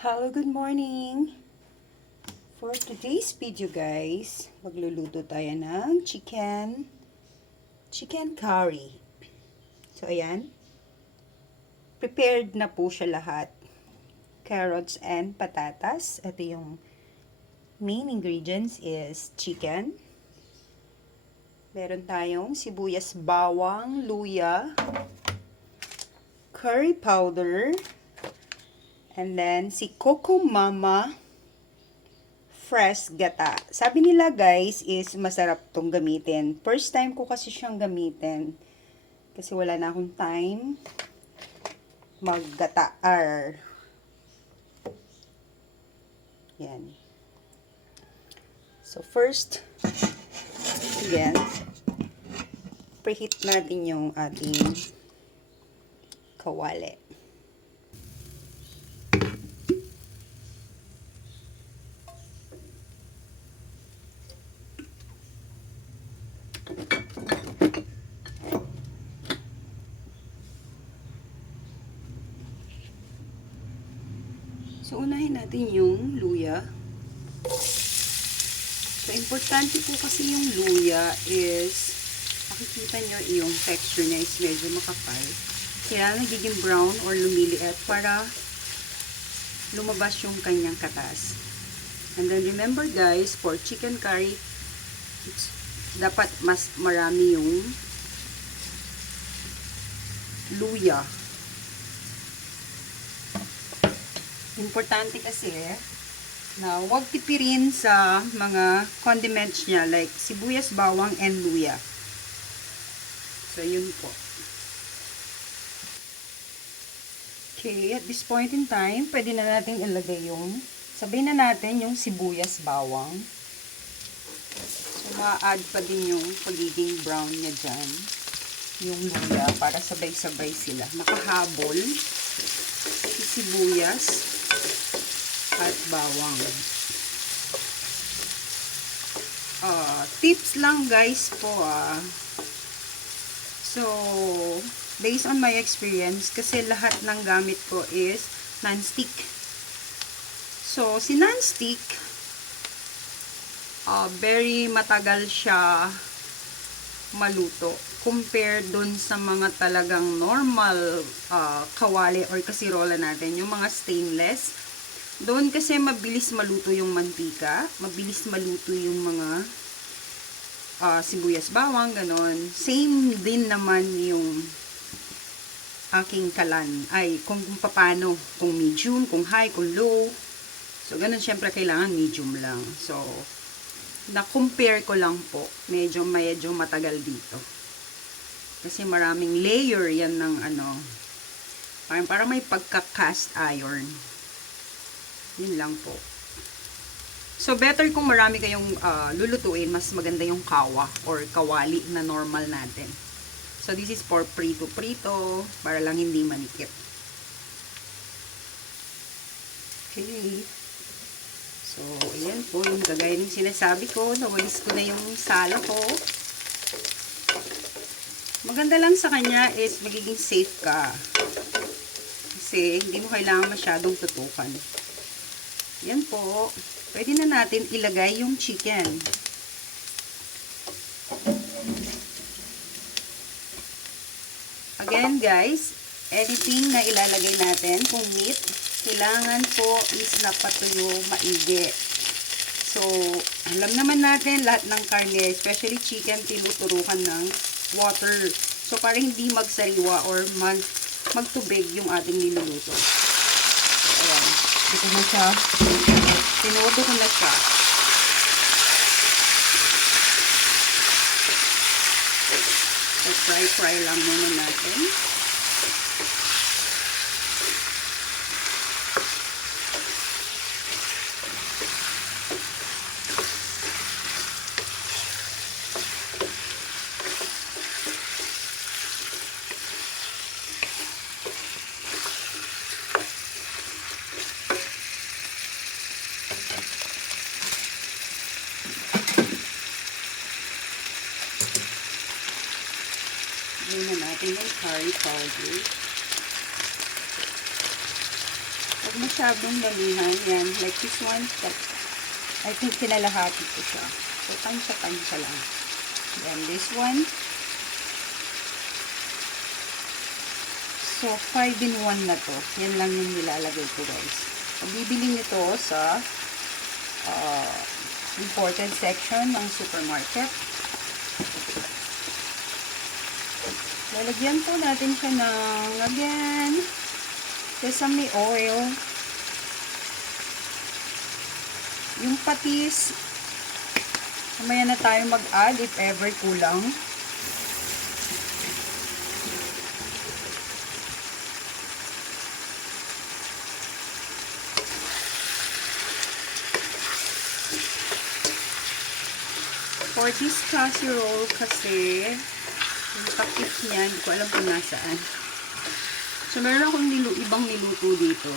Hello, good morning! For today's video guys, magluluto tayo ng chicken curry. So ayan, prepared na po siya lahat. Carrots and patatas. Ito yung main ingredients is chicken. Meron tayong sibuyas, bawang, luya, curry powder, and then si Coco Mama fresh gata. Sabi nila guys is masarap tong gamitin. First time ko kasi siyang gamitin. Kasi wala na akong time maggata. Yan. So first, again, preheat natin yung ating kawali. So, unahin natin yung luya. So, importante po kasi yung luya is, makikita nyo yung texture niya is medyo makapal. Kaya nagiging brown or lumiliit para lumabas yung kanyang katas. And then, remember guys, for chicken curry, dapat mas marami yung luya. Importante kasi na huwag tipirin sa mga condiments niya like sibuyas, bawang, and luya. So, yun po. Okay, at this point in time, pwede na natin ilagay yung, sabihin na natin yung sibuyas, bawang. So, ma-add pa din yung pagiging brown niya dyan. Yung luya para sabay-sabay sila. Makahabol si sibuyas at bawang. Tips lang guys po So, based on my experience, kasi lahat ng gamit ko is non-stick. So, si non-stick, very matagal siya maluto. Compare dun sa mga talagang normal kawali or kasirola natin, yung mga stainless. Doon kasi mabilis maluto yung mantika, mabilis maluto yung mga sibuyas, bawang, ganon. Same din naman yung aking kalan. Ay, kung paano, kung medium, kung high, kung low. So, ganon, syempre kailangan medium lang. So, na-compare ko lang po. Medyo matagal dito. Kasi maraming layer yan ng parang may pagka-cast iron. Yun lang po. So, better kung marami kayong lulutuin, mas maganda yung kawa or kawali na normal natin. So, this is for prito-prito, para lang hindi manikip. Okay. So, ayan po, yung kagaya ng sinasabi ko, nawalis ko na yung sala ko. Maganda lang sa kanya is magiging safe ka. Kasi, hindi mo kailangan masyadong tutukan. Yan po. Pwede na natin ilagay yung chicken. Again guys, anything na ilalagay natin, kung meat, kailangan po is napatuyo maigi. So, alam naman natin lahat ng karne, especially chicken, tinuturukan ng water. So, para hindi magsariwa or magtubig yung ating niluluto. So, ayan. Dito na siya. Tinodo ko na siya. So, fry lang muna natin. Lagyan na natin yung curry powder. Huwag masyadong damihan. Yan. Like this one. I think kinalahati ko siya. So, tansya-tansya lang. Then, this one. So, 5-in-1 na to. Yan lang yung nilalagay ko, guys. Bibili nito sa imported section ng supermarket. Lalagyan po natin siya ng, again, sesame oil. Yung patis, mamaya na tayo mag-add if ever kulang. For this casserole kasi, yung takip niya, hindi ko alam kung nasaan. So, meron akong ibang niluto dito.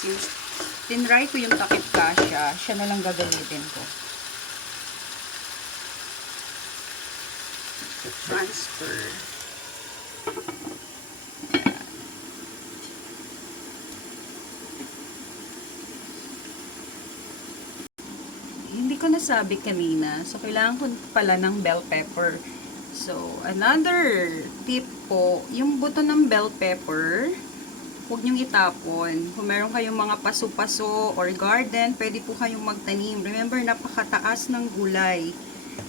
Since tinry ko yung takip kasya, siya na lang gagamitin ko. So, transfer. Hindi ko nasabi kanina. So, kailangan ko pala ng bell pepper. So, another tip po, yung buto ng bell pepper, huwag nyong itapon. Kung meron kayong mga paso-paso or garden, pwede po kayong magtanim. Remember, napakataas ng gulay.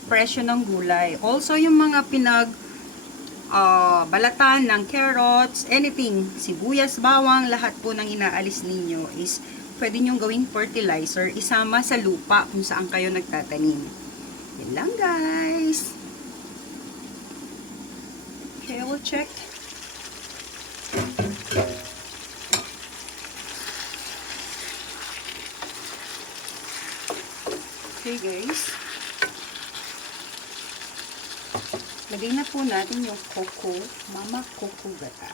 Presyo ng gulay. Also, yung mga balatan ng carrots, anything, sibuyas, bawang, lahat po ng inaalis ninyo is pwede nyong gawing fertilizer, isama sa lupa kung saan kayo nagtatanim. Yan lang, guys. Okay, we'll check. Okay, guys. Lagay na po natin yung Mama Coco Gata.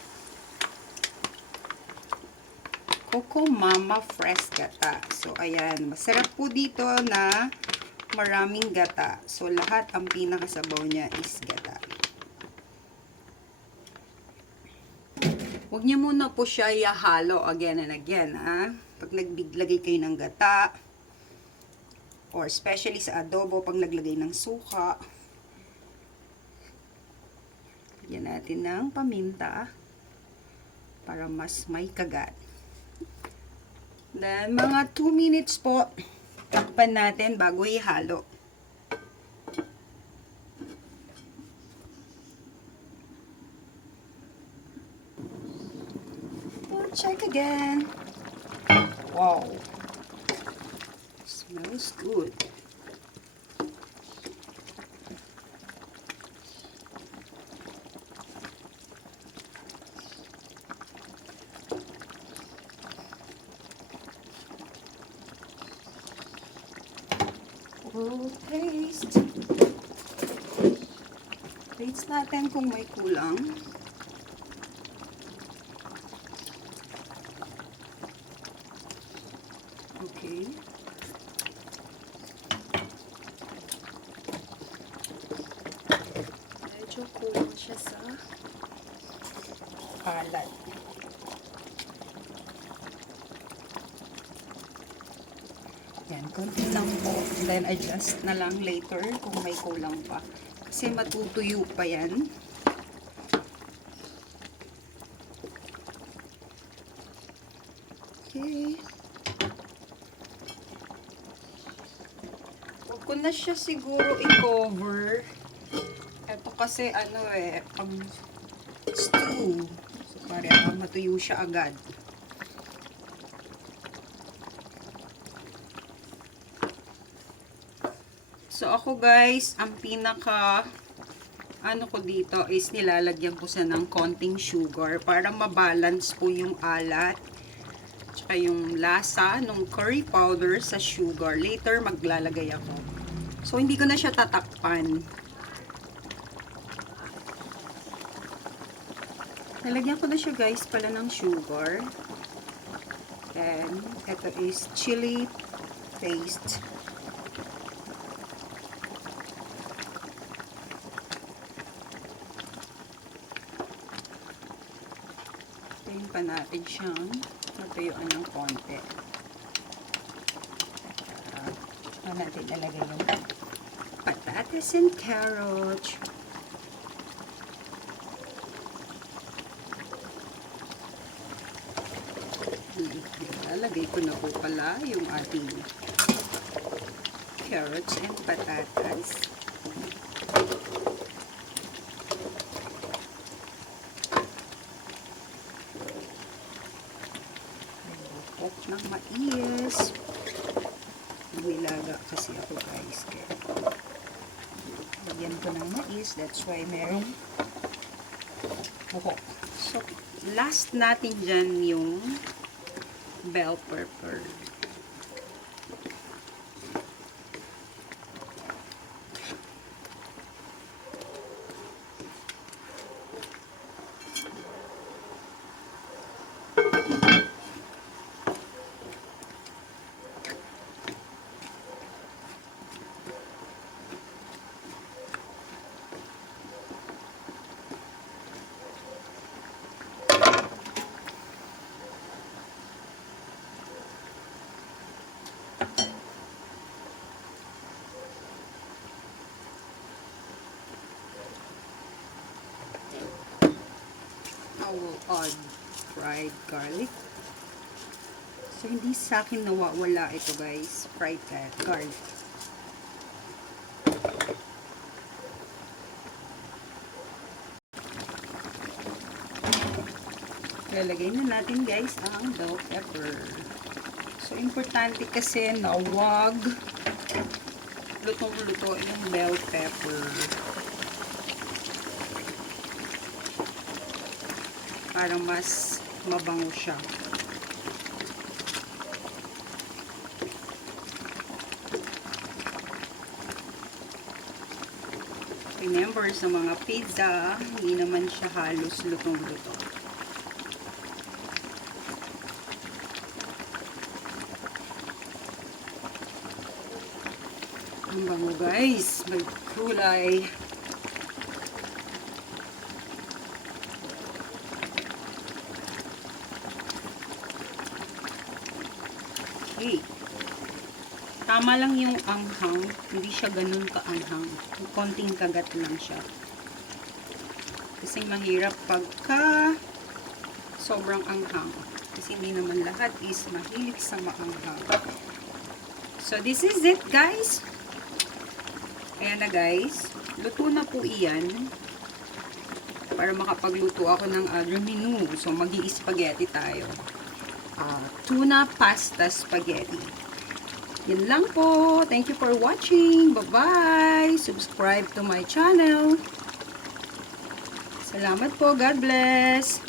Coco Mama Fresh Gata. So, ayan. Masarap po dito na maraming gata. So, lahat ang pinakasabaw niya is gata. Huwag niyo muna po siya ihalo again and again, ha? Pag naglagay kayo ng gata, or especially sa adobo, pag naglagay ng suka, lagyan natin ng paminta para mas may kagat. Then, mga 2 minutes po, takpan natin bago ihalo. We'll check again. Wow. Smells good. We'll taste. Taste natin kung may kulang. Okay. Medyo kulang siya sa alat. Yan, konti lang po. Then, adjust na lang later kung may kulang pa. Kasi matutuyo pa yan. Okay. Huwag ko na siya siguro i-cover. Ito kasi pang stew. So, para matuyo siya agad. So, ako guys, ang pinaka ko dito is nilalagyan ko siya ng konting sugar para mabalance po yung alat tsaka yung lasa ng curry powder sa sugar. Later, maglalagay ako. So, hindi ko na siya tatakpan. Nalagyan ko na siya guys pala ng sugar. Then, ito is chili paste. Pa natin siyang Matuyuan ng konti. Saka natin lalagay yung patatas and carrots. Lalagay ko na po pala yung ating carrots and patatas. Bukok ng mais. Nilaga kasi ako guys. Kaya lagyan ko ng mais. That's why merong bukok. So, last natin dyan yung bell pepper. I will add fried garlic. So, hindi sa akin nawawala ito guys, fried garlic. Lalagay na natin guys ang bell pepper. So, importante kasi na wag lutong-luto yung bell pepper. Para mas mabango siya. Remember, sa mga pizza, hindi naman siya halos lutong-luto. Ang bango guys, may kulay. Okay. Tama lang yung anghang. Hindi siya ganun kaanghang. Konting kagat lang siya. Kasi mahirap pagka sobrang anghang. Kasi hindi naman lahat is mahilig sa maanghang. So, this is it, guys. Ayan na, guys. Luto na po iyan. Para makapagluto ako ng other menu. So, mag-i-spaghetti tayo. Tuna pasta spaghetti. Yan lang po. Thank you for watching. Bye-bye. Subscribe to my channel. Salamat po. God bless.